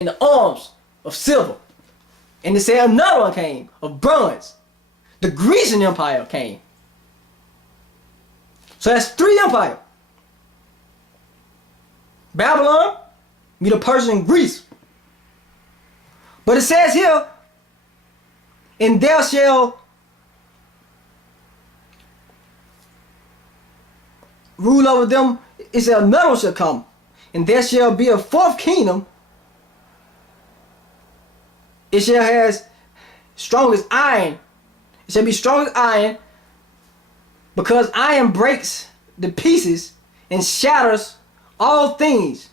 and the arms of silver. And they said another one came of bronze. The Grecian Empire came. So that's 3 empires. Babylon, Medo-Persia, and Greece. But it says here, and there shall rule over them. It said another one shall come, and there shall be a 4th kingdom. It shall have strong as iron. It shall be strong as iron, because iron breaks the pieces and shatters all things.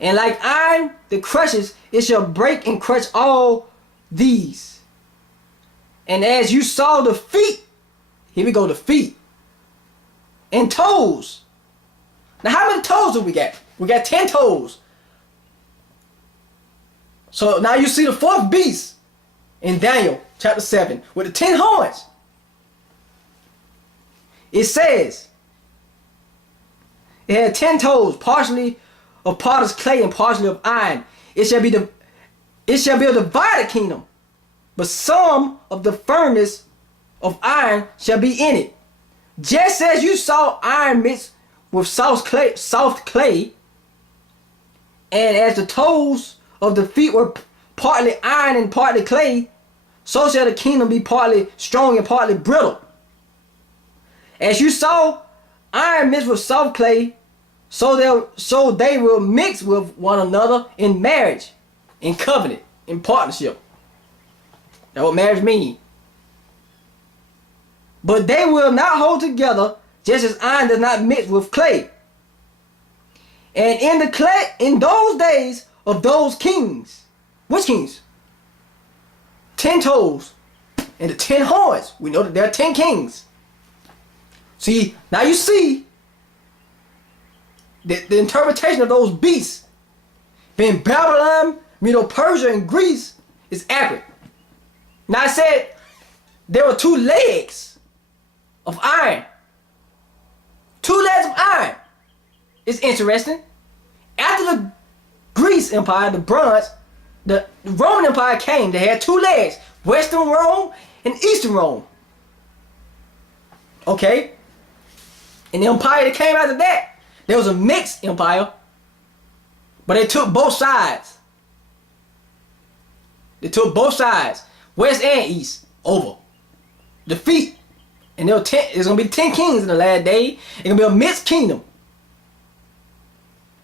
And like iron that crushes, it shall break and crush all these. And as you saw the feet, here we go, the feet and toes. Now how many toes do we got? We got 10 toes. So now you see the 4th beast in Daniel chapter 7 with the 10 horns. It says it had 10 toes, partially of potter's clay and partially of iron. It shall be a divided kingdom, but some of the furnace of iron shall be in it. Just as you saw iron mixed with soft clay, and as the toes of the feet were partly iron and partly clay, so shall the kingdom be partly strong and partly brittle. As you saw iron mixed with soft clay, so they will mix with one another in marriage, in covenant, in partnership. That's what marriage means. But they will not hold together, just as iron does not mix with clay. And in those days of those kings, which kings? 10 toes and the 10 horns. We know that there are 10 kings. See, now you see the interpretation of those beasts being Babylon, Medo-Persia, and Greece is accurate. Now I said there were 2 legs of iron. 2 legs of iron. It's interesting. After the Greece Empire, the bronze, the Roman Empire came. They had 2 legs. Western Rome and Eastern Rome. Okay? And the empire that came after that, there was a mixed empire. But they took both sides. They took both sides, west and east, over. Defeat. And there's going to be 10 kings in the last day. It's going to be a mixed kingdom.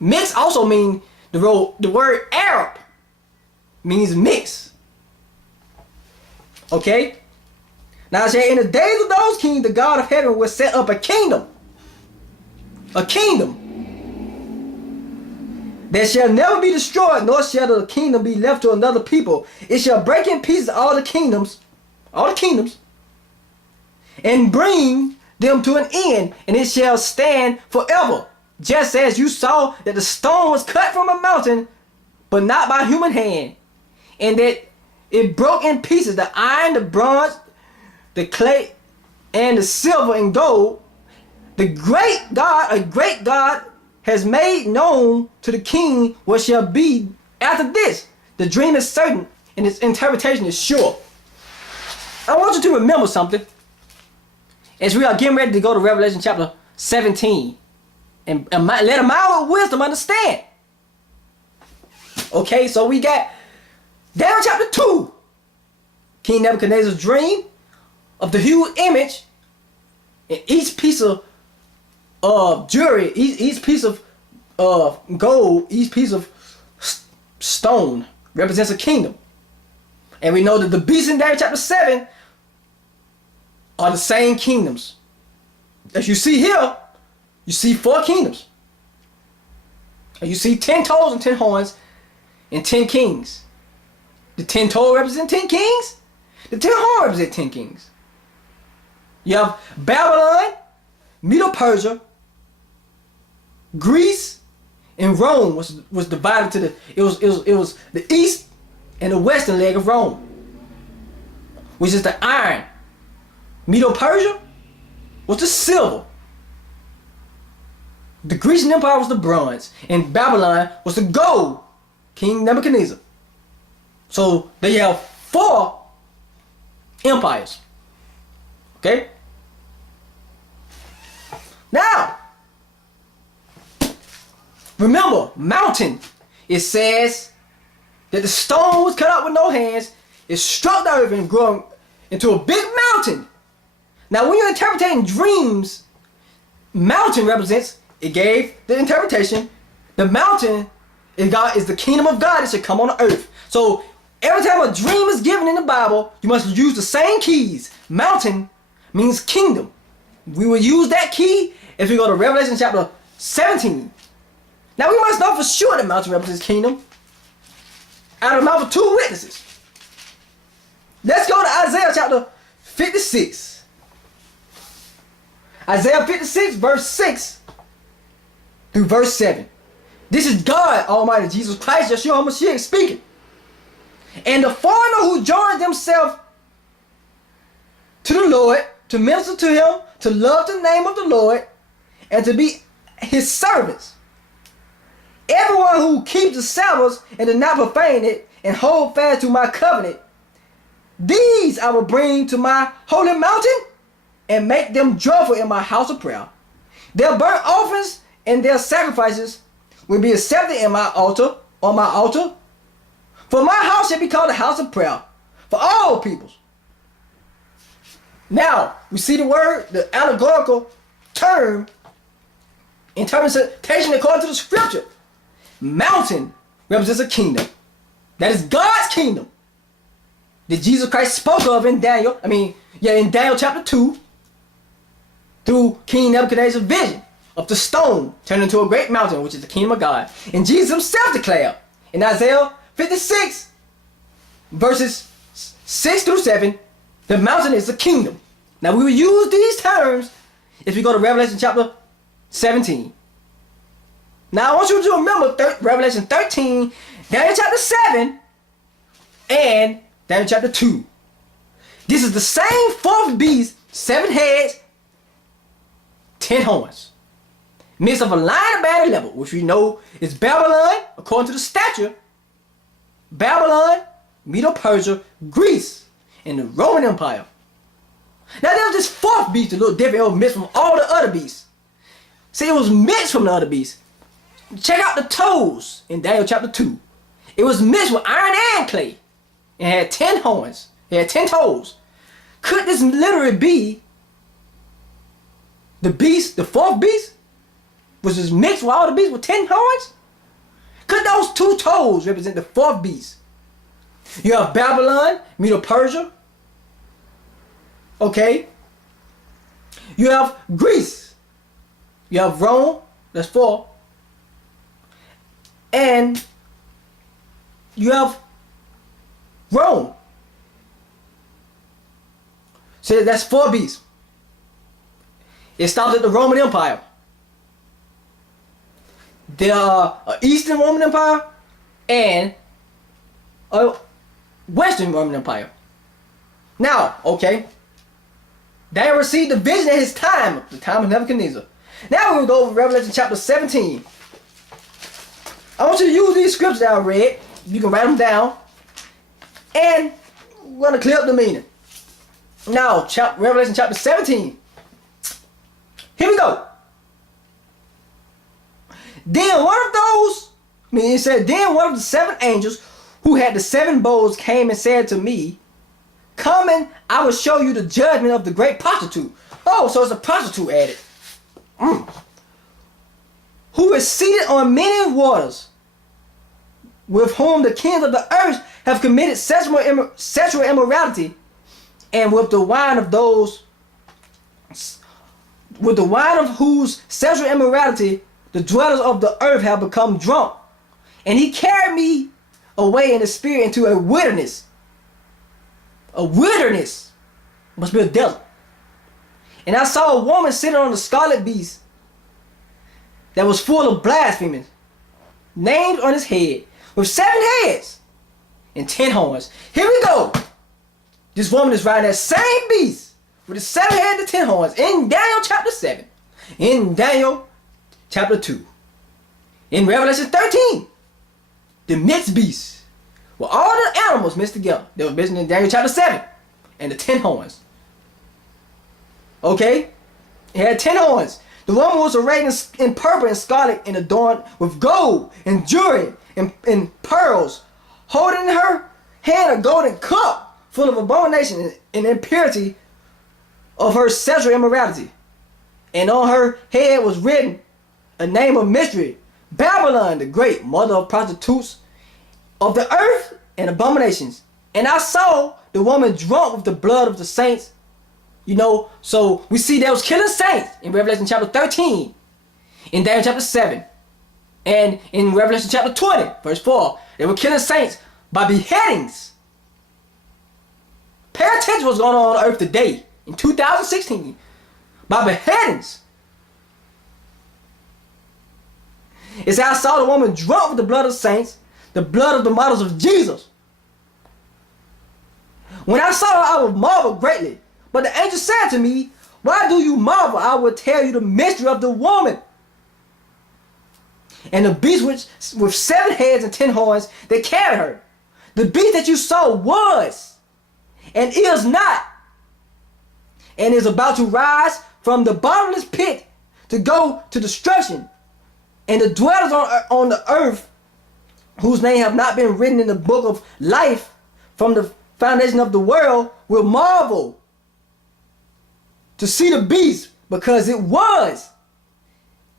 Mixed also means the word Arab means mix. Okay? Now I say, in the days of those kings, the God of heaven will set up a kingdom. A kingdom that shall never be destroyed, nor shall the kingdom be left to another people. It shall break in pieces all the kingdoms, and bring them to an end, and it shall stand forever. Just as you saw that the stone was cut from a mountain, but not by human hand, and that it broke in pieces the iron, the bronze, the clay, and the silver and gold. The great God, a great God, has made known to the king what shall be after this. The dream is certain, and its interpretation is sure. I want you to remember something as we are getting ready to go to Revelation chapter 17. And let a man with wisdom understand. Okay, so we got Daniel chapter 2. King Nebuchadnezzar's dream of the huge image, and each piece of jewelry, each piece of gold, each piece of stone represents a kingdom. And we know that the beasts in Daniel chapter 7 are the same kingdoms. As you see here, you see 4 kingdoms. And you see 10 toes and 10 horns and 10 kings. The 10 toes represent 10 kings. The 10 horns represent 10 kings. You have Babylon, Medo-Persia, Greece, and Rome was divided to it was the east and the western leg of Rome, which is the iron. Medo-Persia was the silver. The Grecian Empire was the bronze, and Babylon was the gold. King Nebuchadnezzar. So they have 4 empires. Okay? Now, remember, mountain. It says that the stone was cut out with no hands. It struck the earth and grew into a big mountain. Now, when you're interpreting dreams, mountain represents, it gave the interpretation, the mountain is the kingdom of God that should come on the earth. So, every time a dream is given in the Bible, you must use the same keys. Mountain means kingdom. We will use that key if we go to Revelation chapter 17. Now, we must know for sure that mountain represents kingdom out of the mouth of 2 witnesses. Let's go to Isaiah chapter 56. Isaiah 56 verse 6 through verse 7. This is God Almighty, Jesus Christ, Yeshua HaMashiach speaking. And the foreigner who joined themselves to the Lord, to minister to him, to love the name of the Lord, and to be his servants. Everyone who keeps the Sabbath and does not profane it, and hold fast to my covenant, these I will bring to my holy mountain, and make them joyful in my house of prayer. Their burnt offerings and their sacrifices will be accepted in my altar, on my altar. For my house shall be called a house of prayer for all peoples. Now, we see the word, the allegorical term, interpretation according to the scripture. Mountain represents a kingdom. That is God's kingdom that Jesus Christ spoke of in Daniel. In Daniel chapter 2, through King Nebuchadnezzar's vision of the stone turned into a great mountain, which is the kingdom of God. And Jesus himself declared in Isaiah 56, verses 6 through 7, the mountain is the kingdom. Now we will use these terms if we go to Revelation chapter 17. Now I want you to remember Revelation 13, Daniel chapter 7, and Daniel chapter 2. This is the same 4th beast, 7 heads, 10 horns. Midst of a lion, a bear, and a leopard, which we know is Babylon, according to the stature. Babylon, Medo-Persia, Greece, and the Roman Empire. Now there was this 4th beast, a little different. It was mixed from all the other beasts. See, it was mixed from the other beasts. Check out the toes in Daniel chapter 2. It was mixed with iron and clay. It had 10 horns. It had 10 toes. Could this literally be the beast, the 4th beast? Was this mixed with all the beasts with 10 horns? Could those 2 toes represent the 4th beast? You have Babylon, Medo-Persia. Okay. You have Greece. You have Rome. That's 4. And you have Rome. So that's 4 beasts. It stops at the Roman Empire. The Eastern Roman Empire and a Western Roman Empire. Now, okay, they received the vision at his time, the time of Nebuchadnezzar. Now we'll go over Revelation chapter 17. I want you to use these scriptures that I read. You can write them down. And we're going to clear up the meaning. Now, Revelation chapter 17. Here we go. Then one of those, it said, then one of the 7 angels who had the 7 bowls came and said to me, come and I will show you the judgment of the great prostitute. Oh, so it's a prostitute added. Who is seated on many waters, with whom the kings of the earth have committed sexual immorality, and with the wine of whose sexual immorality the dwellers of the earth have become drunk. And he carried me away in the spirit into a wilderness. A wilderness must be a desert. And I saw a woman sitting on the scarlet beast that was full of blasphemy, named on his head, with 7 heads and 10 horns. Here we go. This woman is riding that same beast with the 7 heads and 10 horns in Daniel chapter 7, in Daniel chapter 2, in Revelation 13. the mixed beast, with all the animals mixed together. They were mentioned in Daniel chapter 7, and the 10 horns. Okay? It had 10 horns. The woman was arrayed in purple and scarlet and adorned with gold and jewelry and pearls, holding in her hand a golden cup full of abomination and impurity of her sexual immorality. And on her head was written a name of mystery, Babylon the Great, mother of prostitutes of the earth and abominations. And I saw the woman drunk with the blood of the saints. You know, so we see they was killing saints in Revelation chapter 13, in Daniel chapter 7, and in Revelation chapter 20, verse 4. They were killing saints by beheadings. Pay attention to what's going on earth today, in 2016, by beheadings. It says, I saw the woman drunk with the blood of saints, the blood of the martyrs of Jesus. When I saw her, I was marveled greatly. But the angel said to me, why do you marvel? I will tell you the mystery of the woman. And the beast with 7 heads and 10 horns that carried her. The beast that you saw was, and is not, and is about to rise from the bottomless pit to go to destruction. And the dwellers on the earth, whose name have not been written in the book of life from the foundation of the world, will marvel to see the beast, because it was,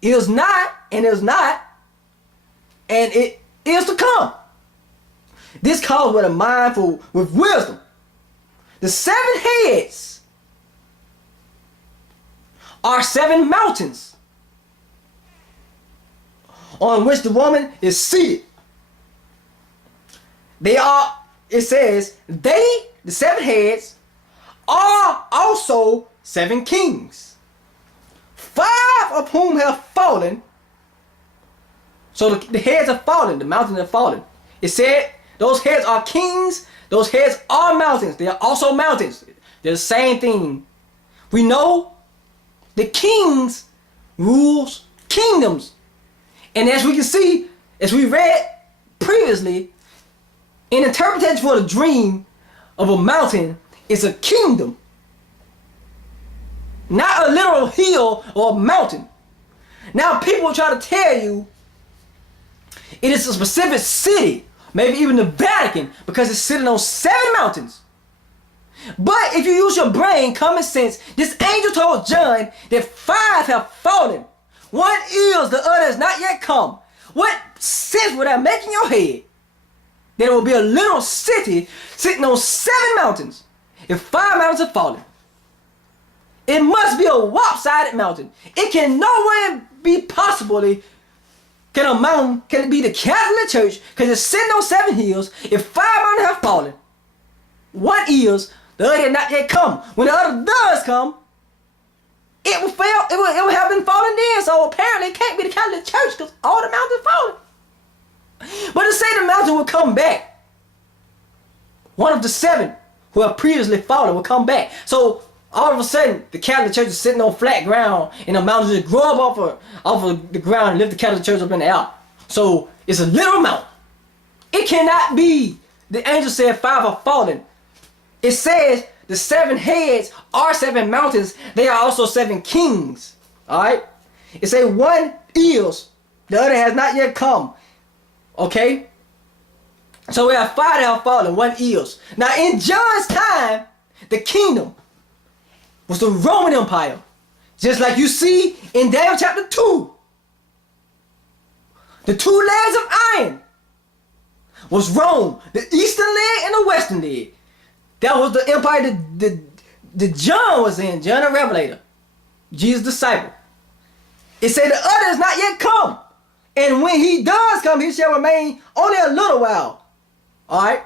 is not, and is not, and it is to come. This calls with a mind with wisdom. The 7 heads are 7 mountains on which the woman is seated. They are, it says, they, the 7 heads, are also 7 kings, 5 of whom have fallen. So the heads have fallen, the mountains have fallen. It said those heads are kings, those heads are mountains. They are also mountains. They're the same thing. We know the kings rules kingdoms. And as we can see, as we read previously, an interpretation for the dream of a mountain is a kingdom. Not a literal hill or a mountain. Now people try to tell you it is a specific city, maybe even the Vatican, because it's sitting on 7 mountains. But if you use your brain, common sense, this angel told John that 5 have fallen. 1 is, the other has not yet come. What sense would that make in your head? That it will be a little city sitting on 7 mountains if 5 mountains have fallen. It must be a lopsided mountain. It can nowhere be possibly can it be the Catholic Church, because it's sitting on 7 hills. If 5 mountains have fallen, 1 is, the other has not yet come. When the other does come, it will fail. It will have been fallen then. So apparently it can't be the Catholic Church, because all the mountains fallen. But to say the mountain will come back, one of the 7 who have previously fallen will come back. So all of a sudden, the Catholic Church is sitting on flat ground, and the mountains just grow up off of the ground and lift the Catholic Church up in the air. So it's a literal mountain. It cannot be. The angel said 5 are fallen. It says the 7 heads are 7 mountains. They are also 7 kings. All right. It says 1 is, the other has not yet come. Okay. So we have 5 that have fallen. 1 is. Now in John's time, the kingdom was the Roman Empire. Just like you see in Daniel chapter 2. The 2 legs of iron was Rome. The eastern leg and the western leg. That was the empire that John was in. John the Revelator. Jesus' disciple. It said the other has not yet come. And when he does come, he shall remain only a little while. Alright?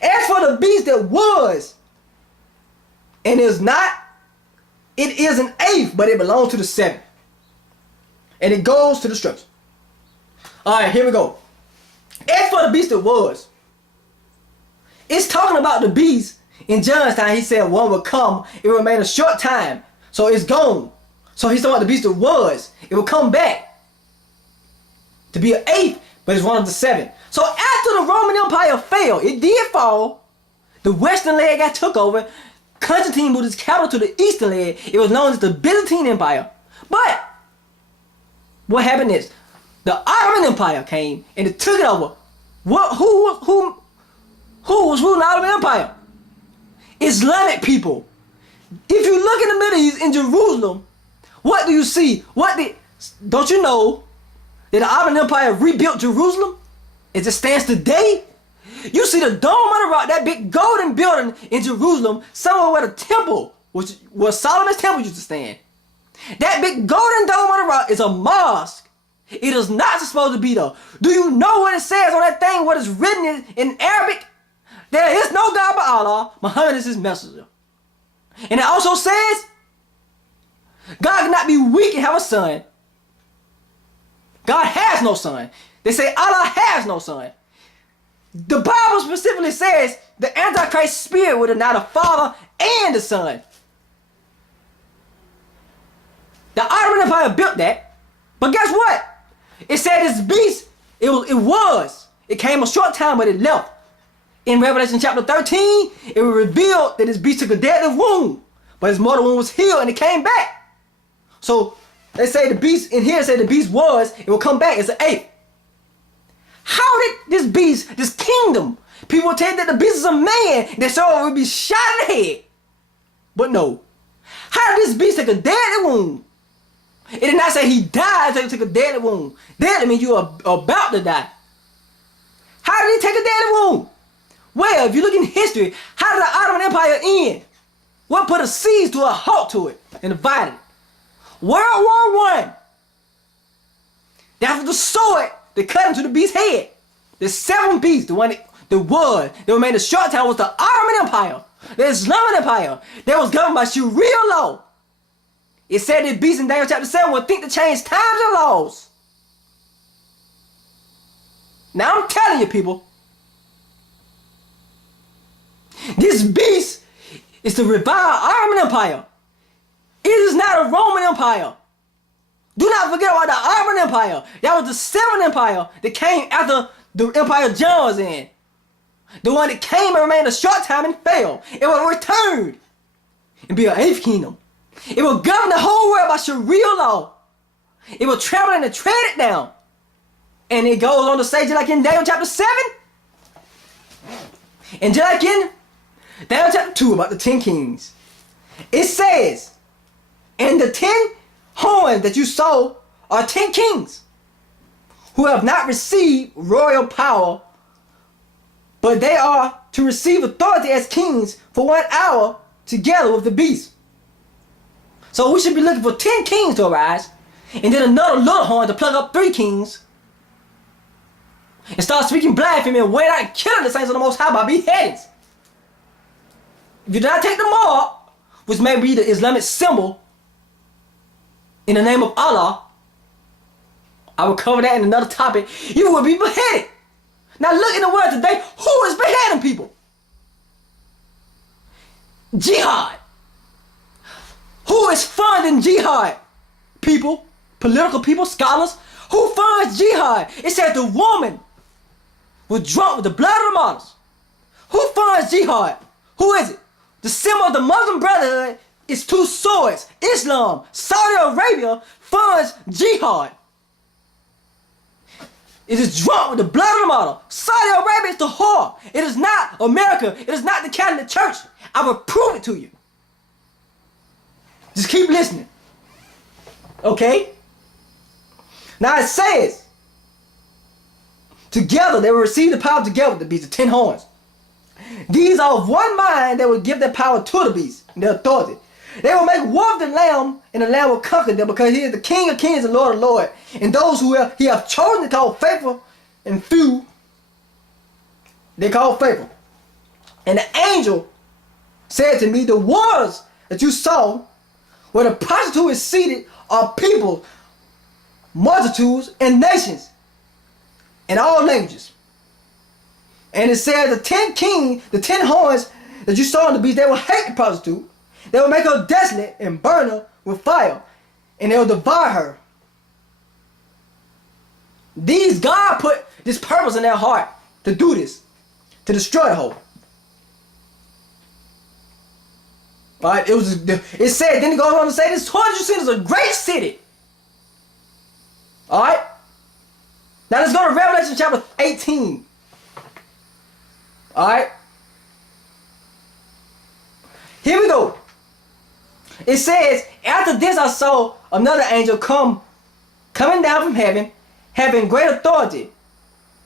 As for the beast that was, and is not, it is an 8th, but it belongs to the 7th. And it goes to destruction. Alright, here we go. As for the beast that was, it's talking about the beast. In John's time, he said 1 will come, it will remain a short time, so it's gone. So he's talking about the beast that was. It will come back to be an 8th, but it's one of the 7. So after the Roman Empire fell, it did fall. The western leg got took over. Constantine moved his capital to the eastern leg. It was known as the Byzantine Empire. But what happened is the Ottoman Empire came and it took it over. Who was ruling the Ottoman Empire? Islamic people. If you look in the Middle East, in Jerusalem, what do you see? Don't you know that the Ottoman Empire rebuilt Jerusalem as it stands today? You see the Dome of the Rock, that big golden building in Jerusalem, somewhere where the temple, where Solomon's temple used to stand. That big golden Dome of the Rock is a mosque. It is not supposed to be there. Do you know what it says on that thing, what is written in Arabic? There is no God but Allah. Muhammad is his messenger. And it also says, God cannot be weak and have a son. God has no son. They say Allah has no son. The Bible specifically says the Antichrist spirit will deny the Father and the Son. The Ottoman Empire built that, but guess what? It said this beast, it came a short time, but it left. In Revelation chapter 13, it was revealed that this beast took a deadly wound, but his mortal wound was healed and it came back. So they say the beast, in here say the beast it will come back as an 8th. How did this beast, this kingdom, people tell that the beast is a man, that so it would be shot in the head. But no. How did this beast take a deadly wound? It did not say he died, so he took a deadly wound. Deadly means you are about to die. How did he take a deadly wound? Well, if you look in history, how did the Ottoman Empire end? What put a siege to a halt to it and divided it? World War I. That was the sword that cut into the beast's head. The 7th beast, the one that remained a short time, was the Ottoman Empire, the Islamic Empire, that was governed by Sharia law. It said that beast in Daniel chapter 7 would think to change times and laws. Now I'm telling you people, this beast is the revived Ottoman Empire. It is not a Roman Empire. Do not forget about the Ottoman Empire. That was the 7th empire that came after the empire John was in. The one that came and remained a short time and fell. It will return and be an 8th kingdom. It will govern the whole world by Sharia law. It will travel and tread it down. And it goes on to say, just like in Daniel chapter 7, and just like in Daniel chapter 2 about the 10 kings, it says, and the 10 horns that you saw are 10 kings who have not received royal power, but they are to receive authority as kings for 1 hour together with the beast. So we should be looking for 10 kings to arise, and then another little horn to plug up 3 kings, and start speaking blasphemy and wait out and killing the saints of the Most High by beheadings. If you do not take the mark, which may be the Islamic symbol, in the name of Allah, I will cover that in another topic, you will be beheaded. Now look in the world today, who is beheading people? Jihad. Who is funding jihad? People, political people, scholars. Who funds jihad? It said the woman was drunk with the blood of the martyrs. Who funds jihad? Who is it? The symbol of the Muslim Brotherhood is 2 swords. Islam, Saudi Arabia funds jihad. It is drunk with the blood of the martyr. Saudi Arabia is the whore. It is not America. It is not the Catholic Church. I will prove it to you. Just keep listening. Okay? Now it says, together they will receive the power together with the beast, the 10 horns. These are of one mind that will give their power to the beast and their authority. They will make war with the Lamb, and the Lamb will conquer them, because he is the King of kings and Lord of lords. And those who he have chosen to call faithful and few, they call faithful. And the angel said to me, the waters that you saw, where the prostitute is seated, are people, multitudes, and nations, and all languages. And it said the 10 kings, the 10 horns that you saw in the beast, they will hate the prostitute. They will make her desolate and burn her with fire, and they will devour her. God put this purpose in their heart to do this, to destroy the whole. Alright, it said, then it goes on to say, this tortuous city is a great city. Alright? Now let's go to Revelation chapter 18. Alright? Here we go. It says, after this I saw another angel coming down from heaven, having great authority.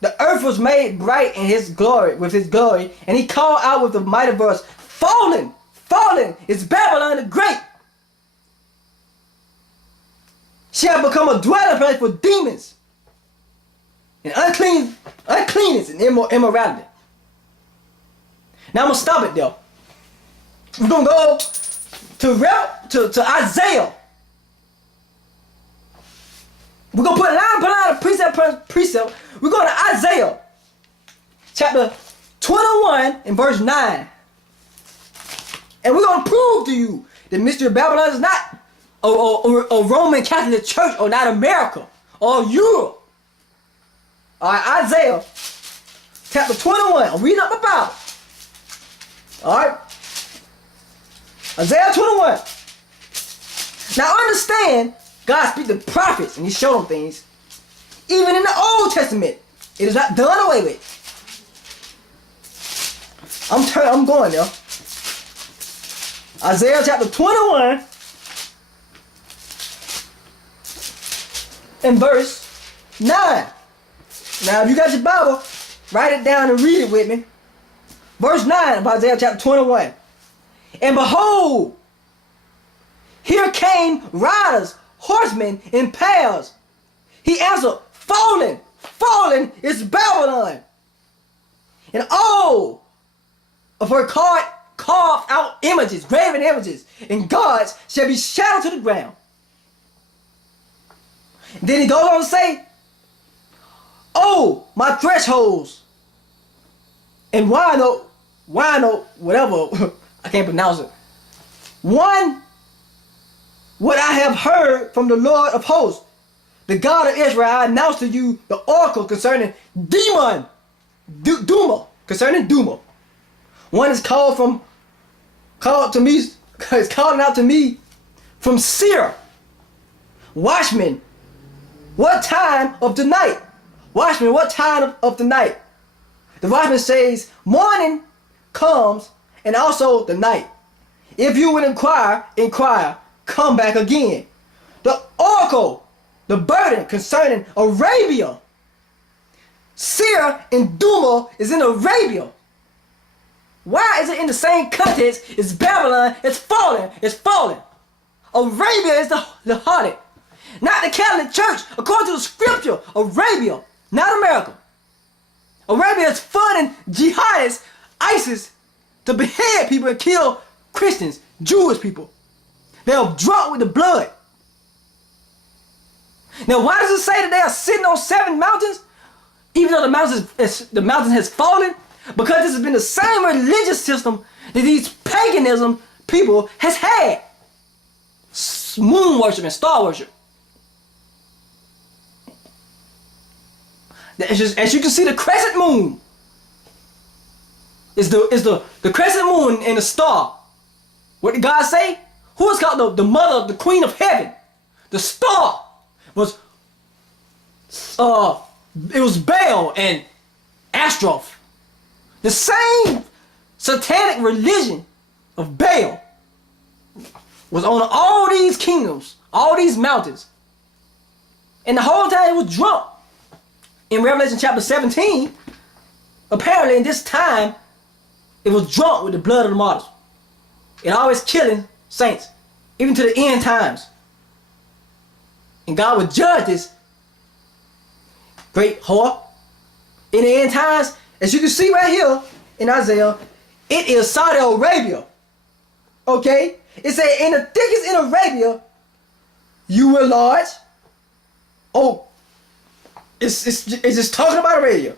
The earth was made bright in his glory, with his glory, and he called out with a mighty voice, fallen is Babylon the Great. She has become a dwelling place for demons and uncleanness and immorality. Now I'm gonna stop it there. We're gonna go to Isaiah. We're gonna put line of precept. We're going to Isaiah chapter 21 and verse 9. And we're going to prove to you that Mystery of Babylon is not a Roman Catholic Church, or not America or Europe. Alright, Isaiah chapter 21. I'm reading up my Bible. Alright. Isaiah 21. Now understand, God speaks to prophets and he showed them things. Even in the Old Testament, it is not done away with. I'm going there. Isaiah chapter 21 and verse 9. Now, if you got your Bible, write it down and read it with me. Verse 9 of Isaiah chapter 21. And behold, here came riders, horsemen in pairs. He answered, fallen is Babylon. And all of her carved out images, graven images, and gods shall be shattered to the ground. And then he goes on to say, oh, my thresholds, and wino, whatever, I can't pronounce it. One, what I have heard from the Lord of hosts, the God of Israel, I announce to you the oracle concerning Duma, concerning Duma. One is calling out to me from Syria. Watchmen, what time of the night? Watchmen, what time of the night? The watchman says, morning comes and also the night. If you would inquire, come back again. The oracle, the burden concerning Arabia. Syria and Duma is in Arabia. Why is it in the same context as Babylon? It's fallen. Arabia is the harlot. Not the Catholic Church. According to the scripture, Arabia, not America. Arabia is funding jihadists, ISIS, to behead people and kill Christians, Jewish people. They are drunk with the blood. Now, why does it say that they are sitting on 7 mountains, even though the mountain has fallen? Because this has been the same religious system that these paganism people has had. Moon worship and star worship. As you can see, the crescent moon is the crescent moon and the star. What did God say? Who is called the mother, the queen of heaven? The star was it was Baal and Ashtaroth. The same satanic religion of Baal was on all these kingdoms, all these mountains. And the whole time it was drunk. In Revelation chapter 17, apparently in this time, it was drunk with the blood of the martyrs. It always killing saints, even to the end times. And God would judge this great whore. In the end times, as you can see right here in Isaiah, it is Saudi Arabia. Okay? It said, in the thickest in Arabia, you will lodge. Oh, it's just talking about Arabia.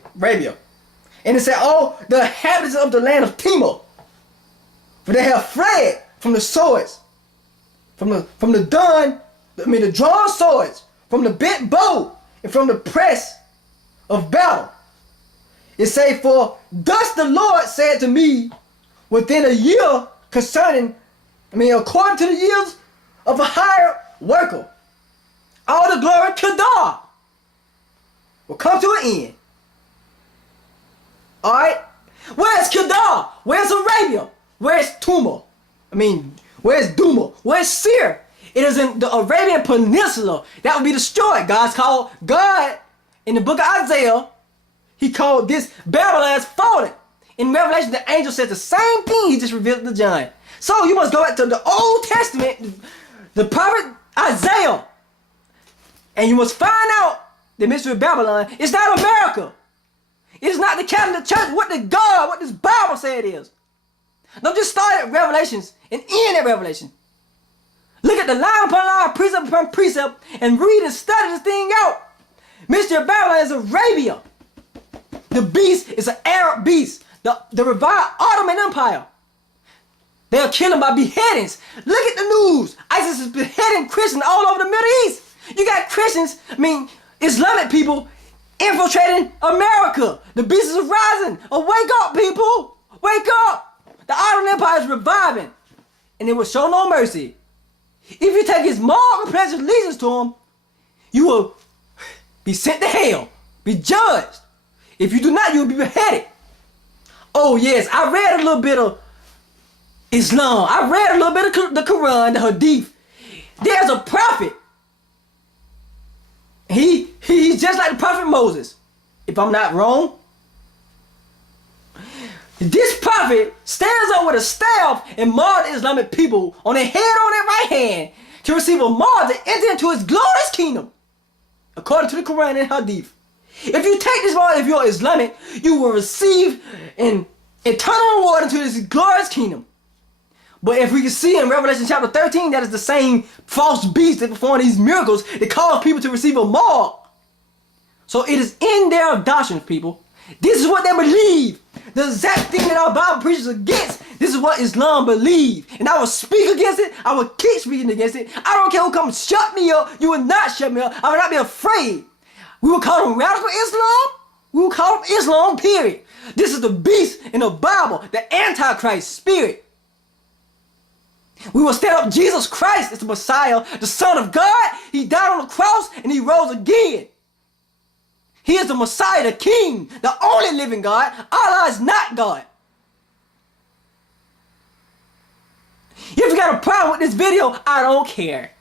And it said, oh, the inhabitants of the land of Timor, for they have fled from the swords, from the drawn swords, from the bent bow, and from the press of battle. It say, for thus the Lord said to me within a year according to the years of a hired worker, all the glory to God will come to an end. Alright? Where's Kedar? Where's Arabia? Where's Tuma? Where's Duma? Where's Seir? It is in the Arabian Peninsula that will be destroyed. God in the book of Isaiah, he called this Babylon as fallen. In Revelation, the angel says the same thing he just revealed to John. So you must go back to the Old Testament, the prophet Isaiah, and you must find out the mystery of Babylon. It's not America. It is not the Catholic Church. What this Bible say it is. Don't just start at Revelations and end at Revelation. Look at the line upon line, precept upon precept, and read and study this thing out. Mystery of Babylon is Arabia. The beast is an Arab beast. The revived Ottoman Empire. They are killing by beheadings. Look at the news. ISIS is beheading Christians all over the Middle East. You got Christians, Islamic people infiltrating America. The beast is rising. Wake up, people. Wake up. The Ottoman Empire is reviving. And it will show no mercy. If you take his mark and pledge allegiance to him, you will be sent to hell. Be judged. If you do not, you will be beheaded. Oh yes, I read a little bit of Islam. I read a little bit of the Quran, the Hadith. There's a prophet. He's just like the prophet Moses, if I'm not wrong. This prophet stands up with a staff and marred the Islamic people on their head, on their right hand, to receive a mark to enter into his glorious kingdom, according to the Quran and Hadith. If you take this mark, if you're Islamic, you will receive an eternal reward into this glorious kingdom. But if we can see in Revelation chapter 13, that is the same false beast that perform these miracles that cause people to receive a mark. So it is in their doctrines, people. This is what they believe. The exact thing that our Bible preaches against. This is what Islam believe. And I will speak against it. I will keep speaking against it. I don't care who comes shut me up. You will not shut me up. I will not be afraid. We will call them radical Islam. We will call them Islam, period. This is the beast in the Bible, the Antichrist spirit. We will stand up Jesus Christ as the Messiah, the Son of God. He died on the cross and he rose again. He is the Messiah, the King, the only living God. Allah is not God. If you got a problem with this video, I don't care.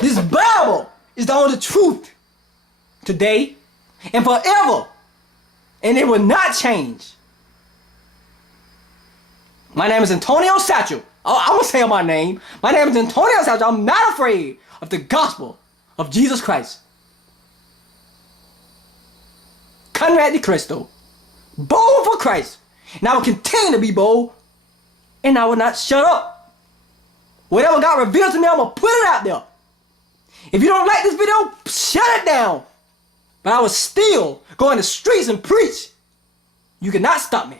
This Bible is the only truth today and forever. And it will not change. My name is Antonio Satchel. I'm going to say my name. My name is Antonio Satchel. I'm not afraid of the gospel of Jesus Christ. Conrad de Cristo. Bold for Christ. And I will continue to be bold. And I will not shut up. Whatever God reveals to me, I'm going to put it out there. If you don't like this video, shut it down. But I will still go in the streets and preach. You cannot stop me.